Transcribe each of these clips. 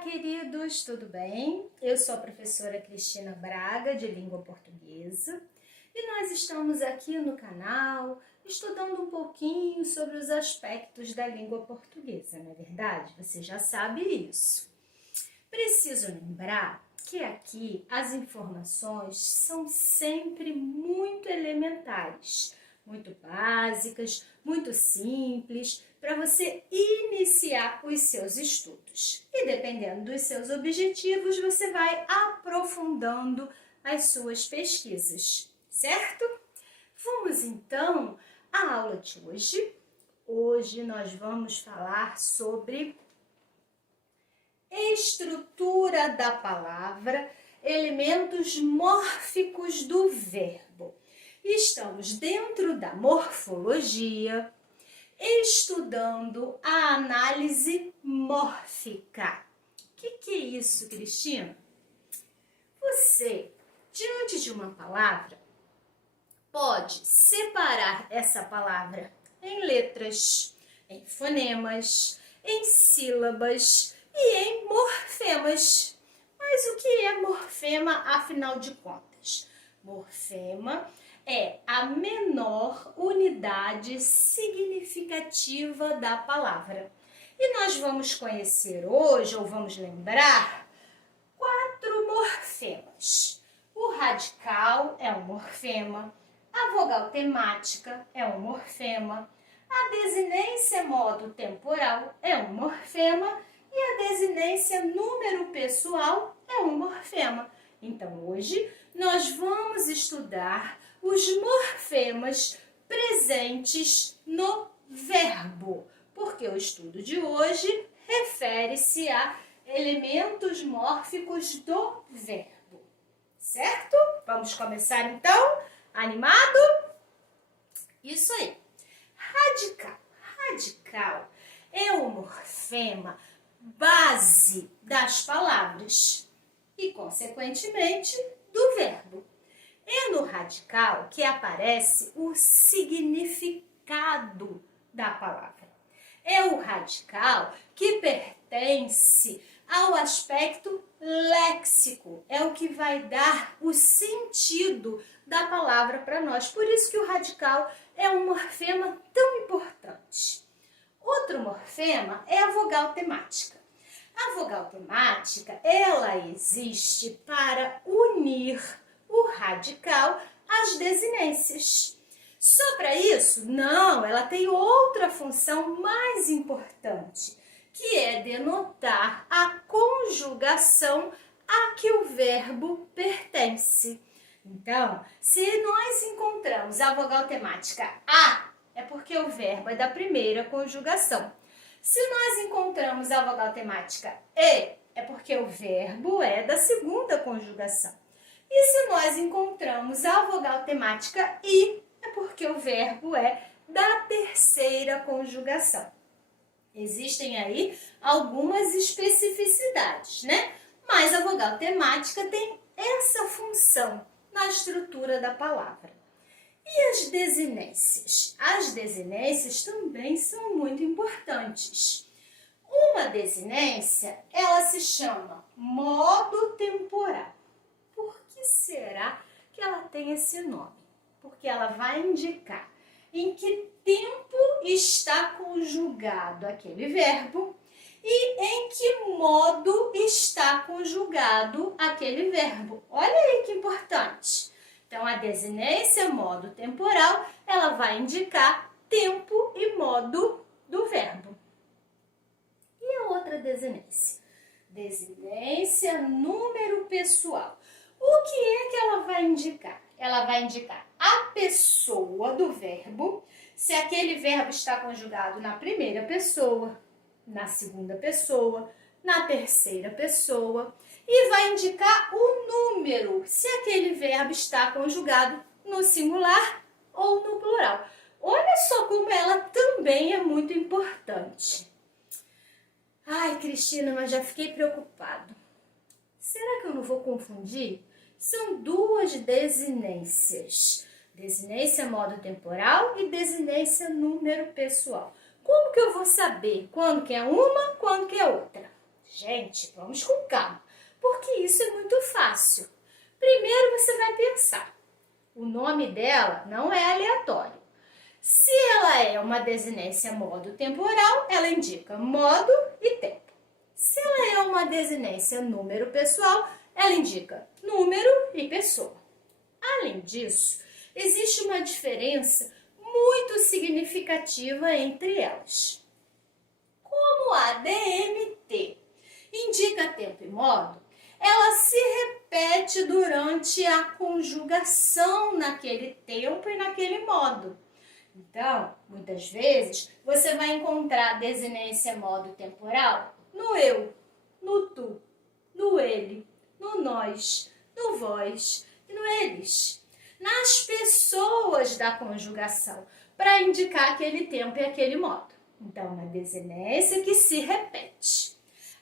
queridos, tudo bem? Eu sou a professora Cristina Braga, de Língua Portuguesa, e nós estamos aqui no canal estudando um pouquinho sobre os aspectos da língua portuguesa, não é verdade? Você já sabe isso. Preciso lembrar que aqui as informações são sempre muito elementares, muito básicas, muito simples, para você iniciar os seus estudos. E dependendo dos seus objetivos, você vai aprofundando as suas pesquisas, certo? Vamos então à aula de hoje. Hoje nós vamos falar sobre estrutura da palavra, elementos mórficos do verbo. Estamos dentro da morfologia, estudando a análise mórfica. O que é isso, Cristina? Você, diante de uma palavra, pode separar essa palavra em letras, em fonemas, em sílabas e em morfemas. Mas o que é morfema, afinal de contas? Morfema é a menor unidade significativa da palavra. E nós vamos conhecer hoje, ou vamos lembrar, 4 morfemas. O radical é um morfema, a vogal temática é um morfema, a desinência modo temporal é um morfema e a desinência número pessoal é um morfema. Então, hoje, nós vamos estudar os morfemas presentes no verbo, porque o estudo de hoje refere-se a elementos mórficos do verbo, certo? Vamos começar então? Animado? Isso aí. Radical. Radical é o morfema base das palavras e, consequentemente, do verbo. É no radical que aparece o significado da palavra. É o radical que pertence ao aspecto léxico. É o que vai dar o sentido da palavra para nós. Por isso que o radical é um morfema tão importante. Outro morfema é a vogal temática. A vogal temática, ela existe para unir o radical às desinências. Só para isso? Não, ela tem outra função mais importante, que é denotar a conjugação a que o verbo pertence. Então, se nós encontramos a vogal temática a, é porque o verbo é da primeira conjugação. Se nós encontramos a vogal temática e, é porque o verbo é da segunda conjugação. E se nós encontramos a vogal temática i, é porque o verbo é da terceira conjugação. Existem aí algumas especificidades, né? Mas a vogal temática tem essa função na estrutura da palavra. E as desinências? As desinências também são muito importantes. Uma desinência, ela se chama modo temporal. Por que será que ela tem esse nome? Porque ela vai indicar em que tempo está conjugado aquele verbo e em que modo está conjugado aquele verbo. Olha aí que importante. Então, a desinência modo temporal, ela vai indicar tempo e modo do verbo. E a outra desinência? Desinência número pessoal. O que é que ela vai indicar? Ela vai indicar a pessoa do verbo, se aquele verbo está conjugado na primeira pessoa, na segunda pessoa, na terceira pessoa, e vai indicar o número, se aquele verbo está conjugado no singular ou no plural. Olha só como ela também é muito importante. Ai, Cristina, mas já fiquei preocupado. Será que eu não vou confundir? São duas desinências. Desinência modo temporal e desinência número pessoal. Como que eu vou saber quando que é uma, quando que é outra? Gente, vamos com calma, porque isso é muito fácil. Primeiro você vai pensar, o nome dela não é aleatório. Se ela é uma desinência modo temporal, ela indica modo e tempo. Se ela é uma desinência número pessoal, ela indica número e pessoa. Além disso, existe uma diferença muito significativa entre elas. Como a DMT indica tempo e modo, ela se repete durante a conjugação naquele tempo e naquele modo. Então, muitas vezes, você vai encontrar a desinência modo temporal no eu, no tu, no ele, no nós, no vós e no eles. Nas pessoas da conjugação, para indicar aquele tempo e aquele modo. Então, uma desinência que se repete.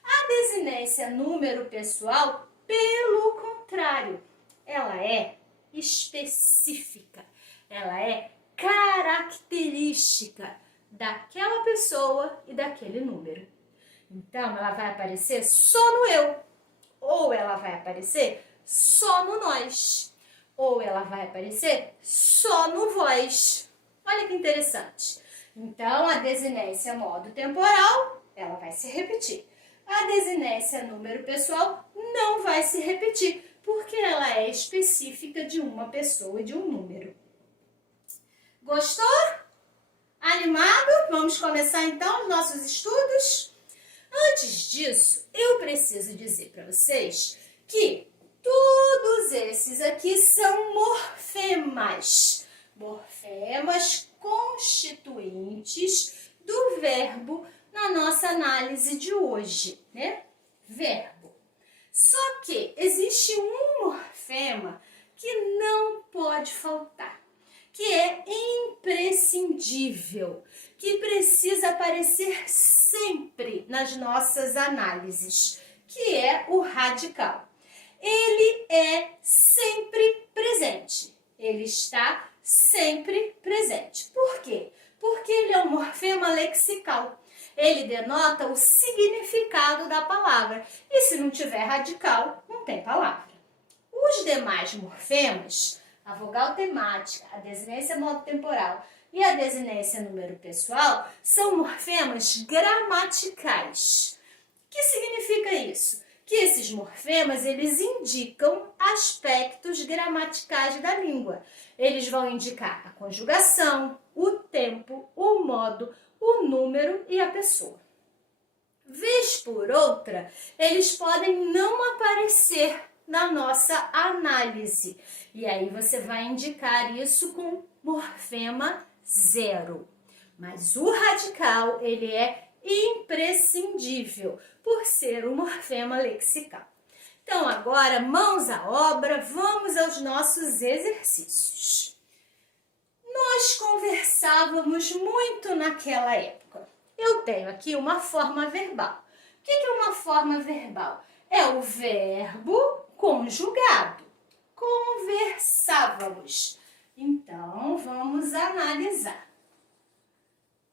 A desinência número pessoal, pelo contrário, ela é específica, ela é característica daquela pessoa e daquele número. Então, ela vai aparecer só no eu, ou ela vai aparecer só no nós, ou ela vai aparecer só no vós. Olha que interessante. Então, a desinência modo temporal, ela vai se repetir. A desinência número pessoal não vai se repetir, porque ela é específica de uma pessoa e de um número. Gostou? Animado? Vamos começar então os nossos estudos? Antes disso, eu preciso dizer para vocês que todos esses aqui são morfemas. Morfemas constituintes do verbo na nossa análise de hoje, né? Verbo. Só que existe um morfema que não pode faltar, que é imprescindível, que precisa aparecer sempre nas nossas análises, que é o radical. Ele é sempre presente, ele está sempre presente. Por quê? Porque ele é um morfema lexical. Ele denota o significado da palavra. E se não tiver radical, não tem palavra. Os demais morfemas, a vogal temática, a desinência modo temporal e a desinência número pessoal, são morfemas gramaticais. O que significa isso? Que esses morfemas, eles indicam aspectos gramaticais da língua. Eles vão indicar a conjugação, o tempo, o modo, o número e a pessoa. Vez por outra, eles podem não aparecer na nossa análise. E aí você vai indicar isso com morfema 0. Mas o radical, ele é imprescindível por ser um morfema lexical. Então agora, mãos à obra, vamos aos nossos exercícios. Nós conversávamos muito naquela época. Eu tenho aqui uma forma verbal. O que é uma forma verbal? É o verbo conjugado. Conversávamos. Então, vamos analisar.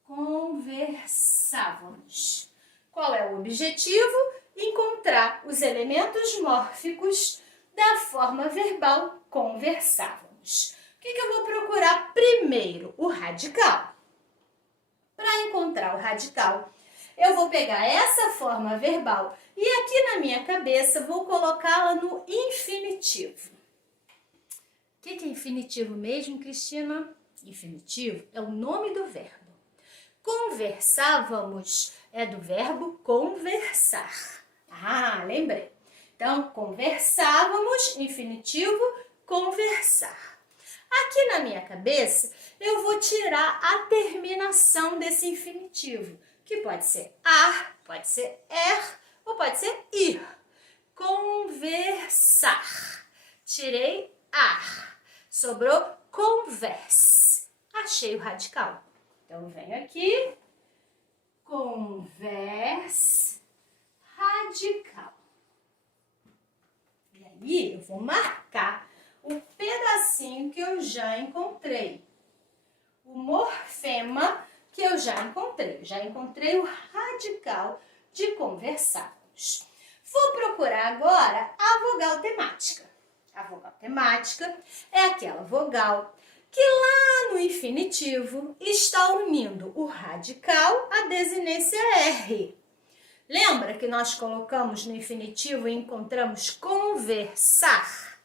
Conversávamos. Qual é o objetivo? Encontrar os elementos mórficos da forma verbal conversávamos. O que eu vou procurar primeiro? O radical. Para encontrar o radical, eu vou pegar essa forma verbal e aqui na minha cabeça vou colocá-la no infinitivo. O que é infinitivo mesmo, Cristina? Infinitivo é o nome do verbo. Conversávamos é do verbo conversar. Ah, lembrei. Então, conversávamos, infinitivo, conversar. Aqui na minha cabeça, eu vou tirar a terminação desse infinitivo, que pode ser ar, pode ser ou pode ser ir. Conversar. Tirei ar. Sobrou converse. Achei o radical. Então, venho aqui. Converse. Radical. E aí, eu vou marcar o pedacinho que eu já encontrei. O morfema que eu já encontrei. Já encontrei o radical de conversávamos. juntos. Vou procurar agora a vogal temática. A vogal temática é aquela vogal que lá no infinitivo está unindo o radical à desinência R. Lembra que nós colocamos no infinitivo e encontramos conversar?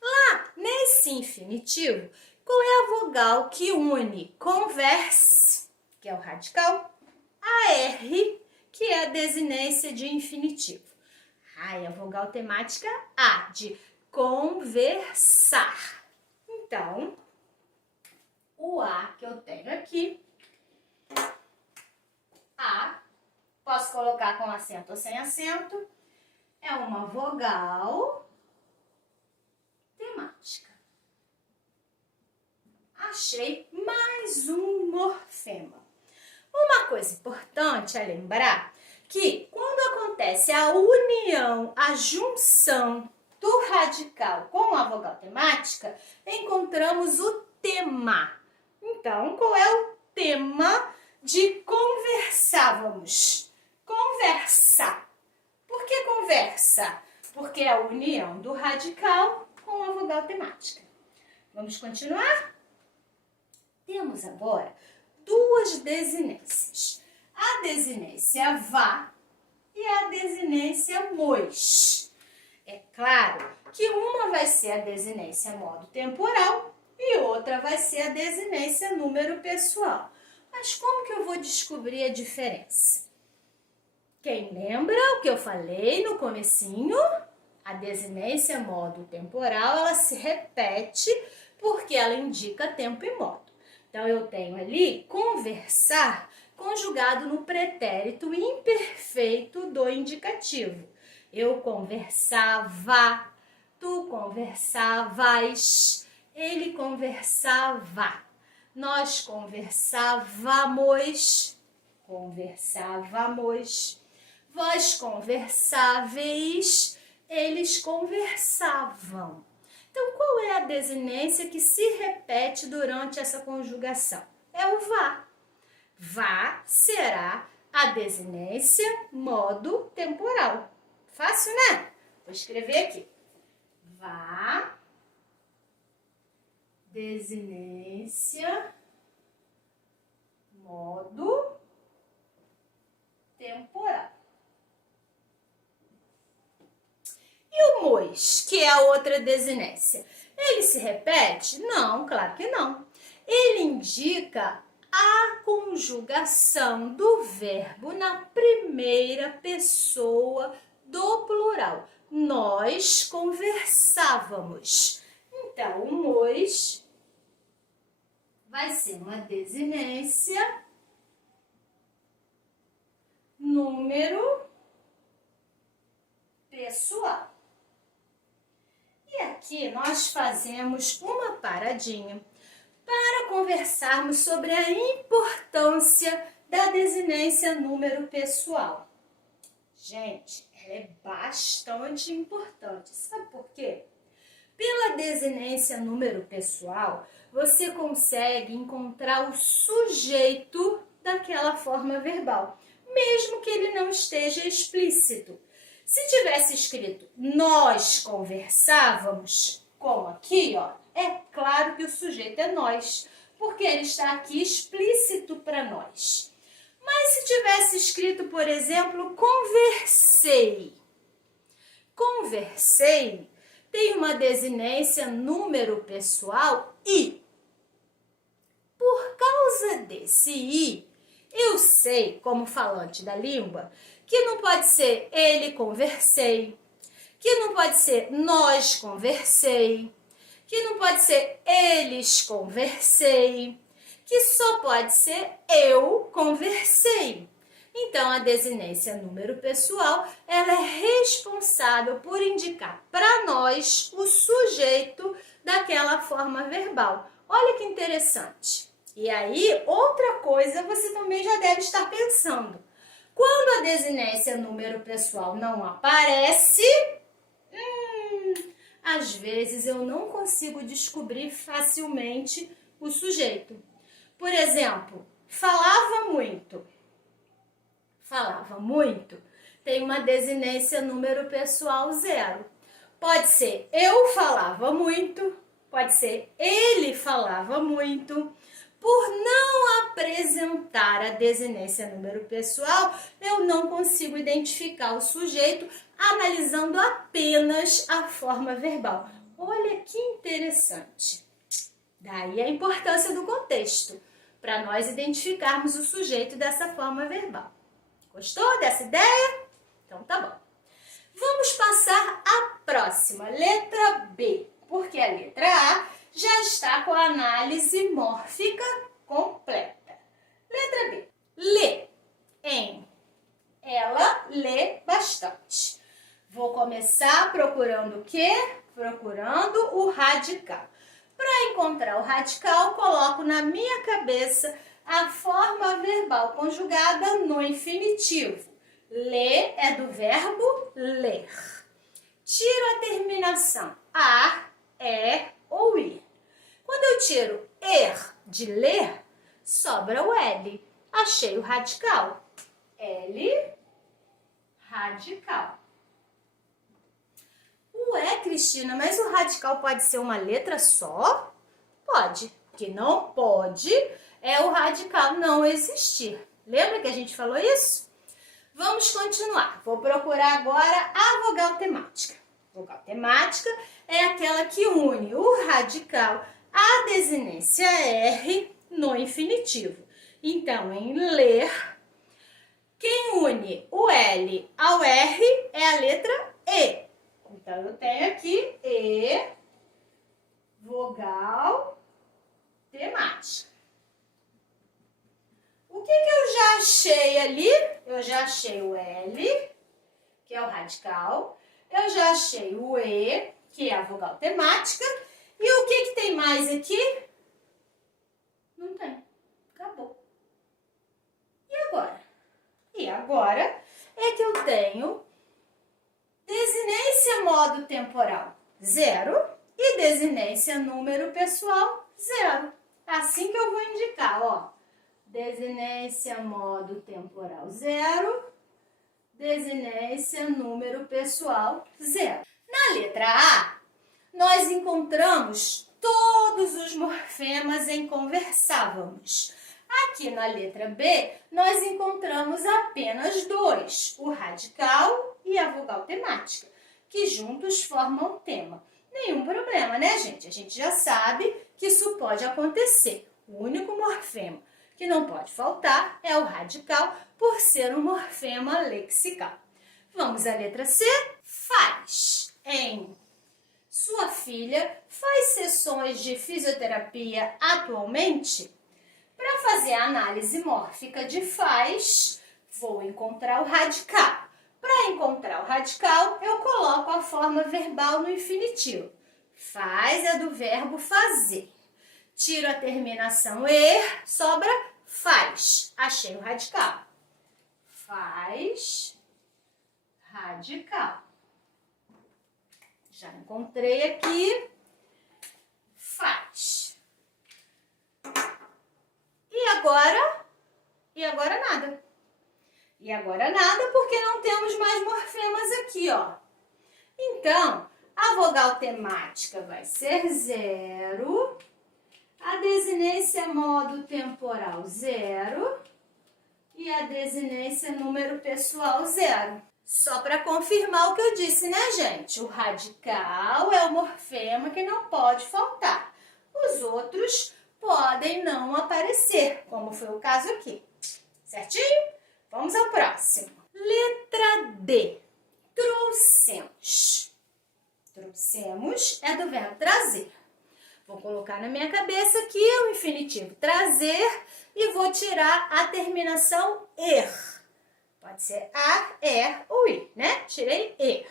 Lá nesse infinitivo, qual é a vogal que une converse, que é o radical, a R, que é a desinência de infinitivo? É a vogal temática A, de conversar. Então, o A que eu tenho aqui, A, posso colocar com acento ou sem acento, é uma vogal temática. Achei mais um morfema. Uma coisa importante é lembrar que quando acontece a união, a junção do radical com a vogal temática, encontramos o tema. Então, qual é o tema de conversávamos? Conversa. Por que conversa? Porque é a união do radical com a vogal temática. Vamos continuar? Temos agora duas desinências. A desinência vá e a desinência mois. É claro que uma vai ser a desinência modo temporal e outra vai ser a desinência número pessoal. Mas como que eu vou descobrir a diferença? Quem lembra o que eu falei no comecinho? A desinência modo temporal, ela se repete porque ela indica tempo e modo. Então, eu tenho ali conversar conjugado no pretérito imperfeito do indicativo. Eu conversava, tu conversavas, ele conversava, nós conversávamos, vós conversáveis, eles conversavam. Então, qual é a desinência que se repete durante essa conjugação? É o vá. Vá será a desinência modo temporal. Fácil, né? Vou escrever aqui. Vá, desinência modo temporal. E o mois, que é a outra desinência, ele se repete? Não, claro que não. Ele indica a conjugação do verbo na primeira pessoa do plural. Nós conversávamos. Então, o mois vai ser uma desinência número pessoal. E aqui nós fazemos uma paradinha para conversarmos sobre a importância da desinência número pessoal. Gente, ela é bastante importante. Sabe por quê? Pela desinência número pessoal, você consegue encontrar o sujeito daquela forma verbal, mesmo que ele não esteja explícito. Se tivesse escrito nós conversávamos, como aqui, ó, é claro que o sujeito é nós, porque ele está aqui explícito para nós. Mas se tivesse escrito, por exemplo, conversei. Conversei tem uma desinência número pessoal e. Por causa desse i, eu sei, como falante da língua, que não pode ser ele conversei, que não pode ser nós conversei, que não pode ser eles conversei, que só pode ser eu conversei. Então, a desinência número pessoal, ela é responsável por indicar para nós o sujeito daquela forma verbal. Olha que interessante. E aí, outra coisa você também já deve estar pensando. Quando a desinência número pessoal não aparece, às vezes eu não consigo descobrir facilmente o sujeito. Por exemplo, falava muito. Falava muito tem uma desinência número pessoal 0. Pode ser eu falava muito, pode ser ele falava muito. Por não apresentar a desinência número pessoal, eu não consigo identificar o sujeito analisando apenas a forma verbal. Olha que interessante. Daí a importância do contexto, para nós identificarmos o sujeito dessa forma verbal. Gostou dessa ideia? Então tá bom. Vamos passar à próxima, letra B, porque a letra A já está com a análise mórfica completa. Letra B. Lê. Em. Ela lê bastante. Vou começar procurando o quê? Procurando o radical. Para encontrar o radical, coloco na minha cabeça a forma verbal conjugada no infinitivo. Lê é do verbo ler. Tiro a terminação a, é ou ir. Quando eu tiro er de ler, sobra o L. Achei o radical. L, radical. Ué, Cristina, mas o radical pode ser uma letra só? Pode. O que não pode é o radical não existir. Lembra que a gente falou isso? Vamos continuar. Vou procurar agora a vogal temática. Vogal temática é aquela que une o radical à desinência R no infinitivo. Então, em ler, quem une o L ao R é a letra E. Então, eu tenho aqui E, vogal temática. O que eu já achei ali? Eu já achei o L, que é o radical. Eu já achei o E, que é a vogal temática. E o que tem mais aqui? Não tem. Acabou. E agora? E agora é que eu tenho desinência modo temporal 0 e desinência número pessoal 0. Assim que eu vou indicar, ó. Desinência modo temporal 0, desinência número pessoal 0. Na letra A, nós encontramos todos os morfemas em conversávamos. Aqui na letra B, nós encontramos apenas 2, o radical e a vogal temática, que juntos formam o tema. Nenhum problema, né, gente? A gente já sabe que isso pode acontecer. O único morfema que não pode faltar é o radical, por ser um morfema lexical. Vamos à letra C? Faz. Em. Sua filha faz sessões de fisioterapia atualmente? Para fazer a análise mórfica de faz, vou encontrar o radical. Para encontrar o radical, eu coloco a forma verbal no infinitivo. Faz é do verbo fazer. Tiro a terminação er, sobra faz. Achei o radical. Faz, radical. Já encontrei aqui. Faz. E agora? E agora nada. E agora nada porque não temos mais morfemas aqui, ó. Então, a vogal temática vai ser 0. A desinência modo temporal 0 e a desinência número pessoal 0. Só para confirmar o que eu disse, né, gente? O radical é o morfema que não pode faltar. Os outros podem não aparecer, como foi o caso aqui. Certinho? Vamos ao próximo. Letra D. Trouxemos. Trouxemos é do verbo trazer. Vou colocar na minha cabeça aqui o infinitivo trazer e vou tirar a terminação er. Pode ser a, er ou ir, né? Tirei er.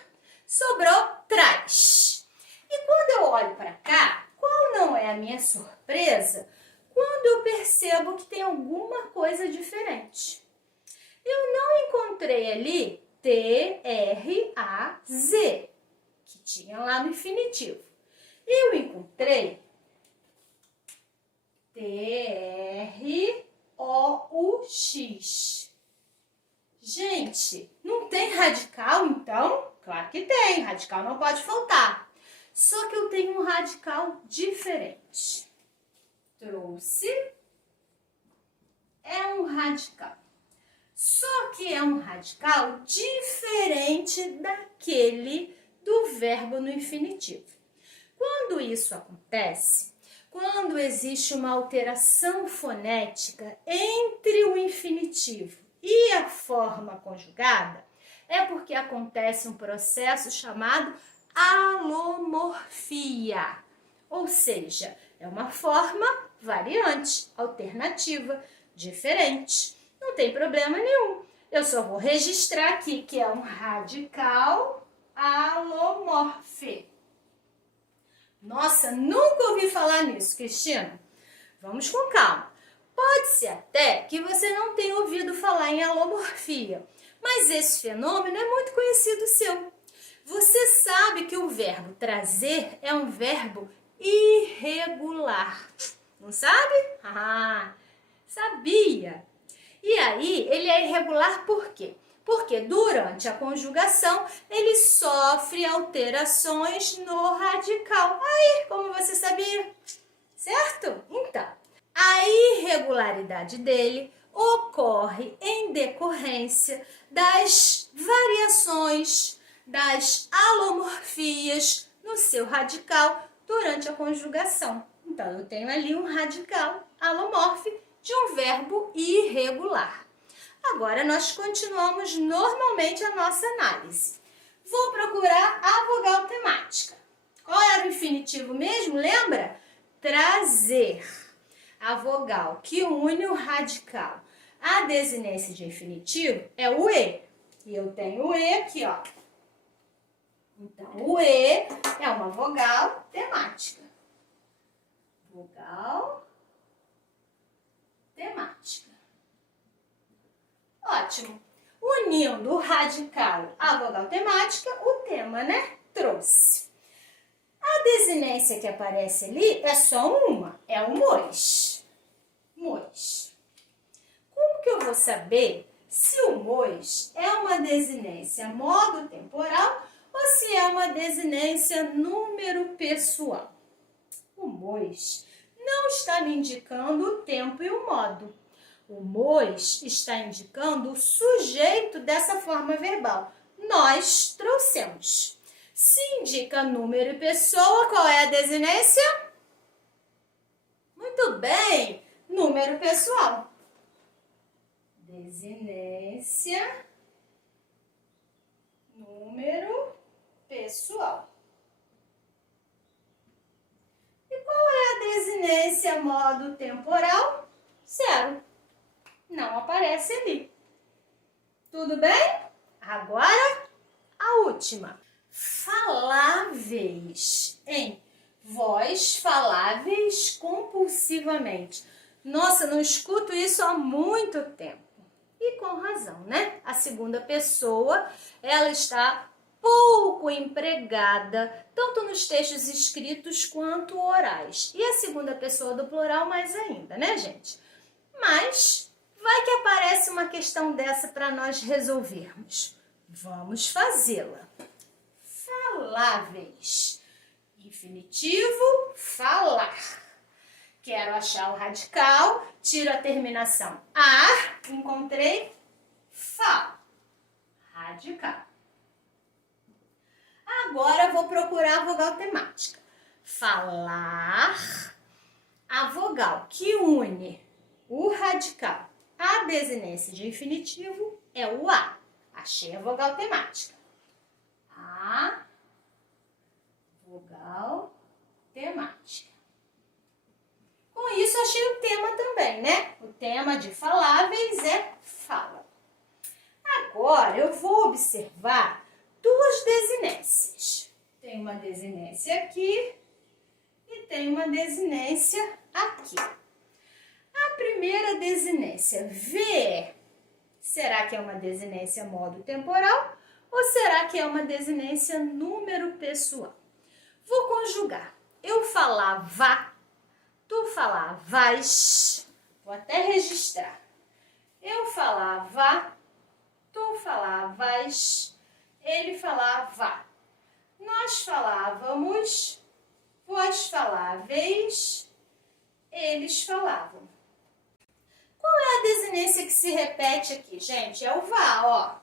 Sobrou traz. E quando eu olho para cá, qual não é a minha surpresa? Quando eu percebo que tem alguma coisa diferente. Eu não encontrei ali T-R-A-Z, que tinha lá no infinitivo. Eu encontrei T-R-O-U-X. Gente, não tem radical então? Claro que tem, radical não pode faltar. Só que eu tenho um radical diferente. Trouxe é um radical. Só que é um radical diferente daquele do verbo no infinitivo. Quando isso acontece, quando existe uma alteração fonética entre o infinitivo e a forma conjugada, é porque acontece um processo chamado alomorfia, ou seja, é uma forma variante, alternativa, diferente. Não tem problema nenhum. Eu só vou registrar aqui que é um radical alomorfe. Nossa, nunca ouvi falar nisso, Cristina. Vamos com calma. Pode ser até que você não tenha ouvido falar em alomorfia, mas esse fenômeno é muito conhecido seu. Você sabe que o verbo trazer é um verbo irregular. Não sabe? Ah, sabia! E aí, ele é irregular por quê? Porque durante a conjugação, ele sofre alterações no radical. Aí, como você sabia? Certo? Então, a irregularidade dele ocorre em decorrência das variações, das alomorfias no seu radical durante a conjugação. Então, eu tenho ali um radical alomorfe de um verbo irregular. Agora, nós continuamos normalmente a nossa análise. Vou procurar a vogal temática. Qual era o infinitivo mesmo? Lembra? Trazer. A vogal que une o radical à desinência de infinitivo é o E. E eu tenho o E aqui, ó. Então, o E é uma vogal temática. Vogal temática. Ótimo. Unindo o radical à vogal temática, o tema, né? Trouxe. A desinência que aparece ali é só uma, é o mois. Mois. Como que eu vou saber se o mois é uma desinência modo temporal ou se é uma desinência número pessoal? O mois não está me indicando o tempo e o modo. O mois está indicando o sujeito dessa forma verbal. Nós trouxemos. Se indica número e pessoa, qual é a desinência? Muito bem, número pessoal. Desinência, número pessoal. E qual é a desinência modo temporal? Zero. Não aparece ali. Tudo bem? Agora, a última. Faláveis, hein? Vós faláveis compulsivamente. Nossa, não escuto isso há muito tempo. E com razão, né? A segunda pessoa, ela está pouco empregada, tanto nos textos escritos quanto orais. E a segunda pessoa do plural mais ainda, né, gente? Mas vai que aparece uma questão dessa para nós resolvermos. Vamos fazê-la. Faláveis. Infinitivo, falar. Quero achar o radical, tiro a terminação a, encontrei fa. Radical. Agora vou procurar a vogal temática. Falar, a vogal que une o radical à desinência de infinitivo é o A. Achei a vogal temática. A vogal temática. Com isso, achei o tema também, né? O tema de faláveis é fala. Agora, eu vou observar duas desinências. Tem uma desinência aqui e tem uma desinência aqui. A primeira desinência, ver, será que é uma desinência modo temporal ou será que é uma desinência número pessoal? Vou conjugar. Eu falava, tu falavas, vou até registrar. Eu falava, Tu falavas, ele falava. Nós falávamos, vós faláveis, eles falavam. Qual é a desinência que se repete aqui, gente? É o vá, ó.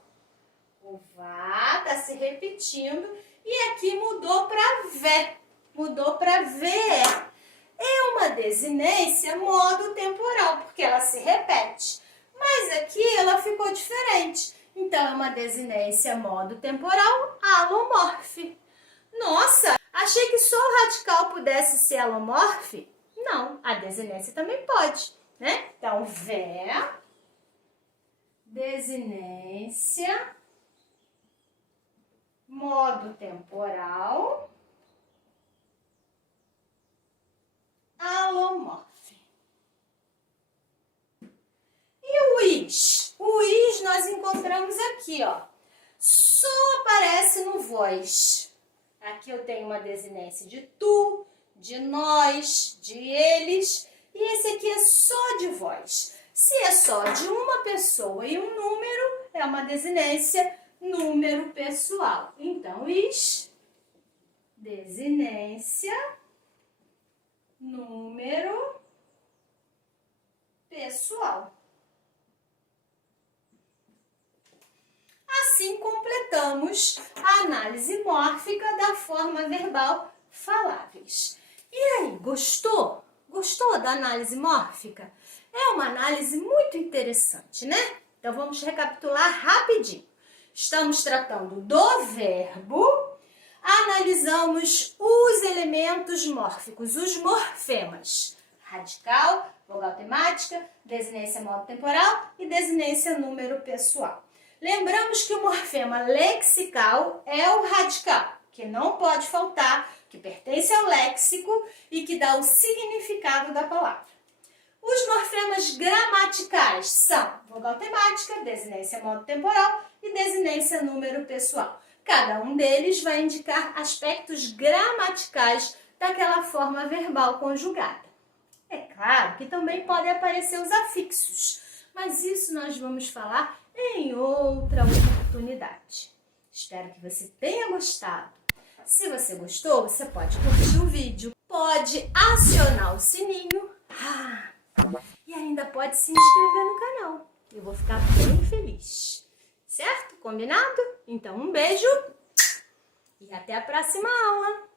O vá tá se repetindo e aqui mudou para vé. Mudou para ver. É uma desinência modo temporal, porque ela se repete. Mas aqui ela ficou diferente. Então, é uma desinência modo temporal alomorfe. Nossa, achei que só o radical pudesse ser alomorfe? Não, a desinência também pode, né? Então, vé, desinência, modo temporal, alomorfe. E o is? O is nós encontramos aqui, ó. Só aparece no vós. Aqui eu tenho uma desinência de tu, de nós, de eles. E esse aqui é só de vós. Se é só de uma pessoa e um número, é uma desinência número pessoal. Então, is, desinência, número pessoal. Assim completamos a análise mórfica da forma verbal faláveis. E aí, gostou? Gostou da análise mórfica? É uma análise muito interessante, né? Então vamos recapitular rapidinho. Estamos tratando do verbo, analisamos os elementos mórficos, os morfemas. Radical, vogal temática, desinência modo temporal e desinência número pessoal. Lembramos que o morfema lexical é o radical, que não pode faltar, que pertence ao léxico e que dá o significado da palavra. Os morfemas gramaticais são vogal temática, desinência modo temporal e desinência número pessoal. Cada um deles vai indicar aspectos gramaticais daquela forma verbal conjugada. É claro que também podem aparecer os afixos, mas isso nós vamos falar em outra oportunidade. Espero que você tenha gostado. Se você gostou, você pode curtir o vídeo, pode acionar o sininho e ainda pode se inscrever no canal. Eu vou ficar bem feliz. Certo? Combinado? Então, um beijo e até a próxima aula!